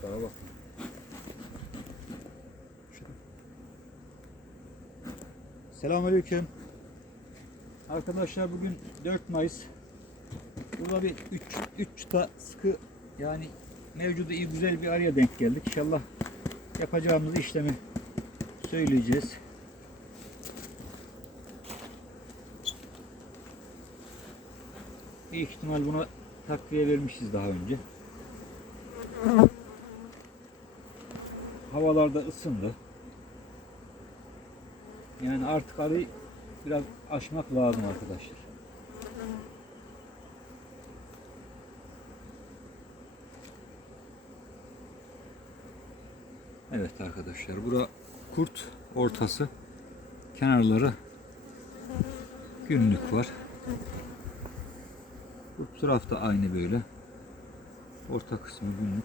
Çıtlara bak. Selamünaleyküm. Arkadaşlar bugün 4 Mayıs. Burada bir 3 3 çıta sıkı yani mevcudu iyi güzel bir araya denk geldik. İnşallah yapacağımız işlemi söyleyeceğiz. Büyük ihtimal buna takviye vermişiz daha önce. Havalarda ısındı. Yani artık arıyı biraz aşmak lazım arkadaşlar. Evet arkadaşlar bura kurt ortası kenarları günlük var. Bu tarafta aynı böyle. Orta kısmı günlük.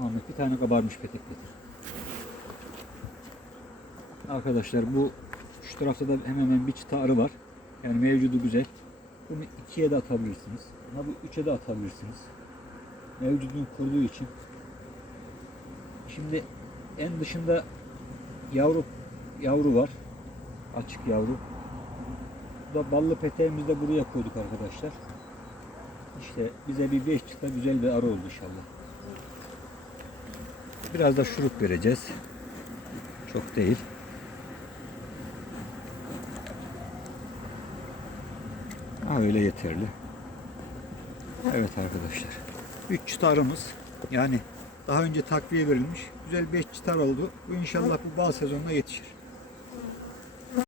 Ahmet bir tane kabarmış petek getir. Arkadaşlar bu şu tarafta da hemen hemen bir çıta arı var. Yani mevcudu güzel. Bunu ikiye de atabilirsiniz. Ama bu üçe de atabilirsiniz. Mevcudun kurduğu için. Şimdi en dışında yavru yavru var. Açık yavru. Bu da ballı peteğimizi de buraya koyduk arkadaşlar. İşte bize bir beş çıta güzel bir arı oldu inşallah. Biraz da şurup vereceğiz. Çok değil. Ha öyle yeterli. Evet arkadaşlar. 3 çıtarımız yani daha önce takviye verilmiş. Güzel 5 çıtar oldu. Bu inşallah bu bal sezonuna yetişir.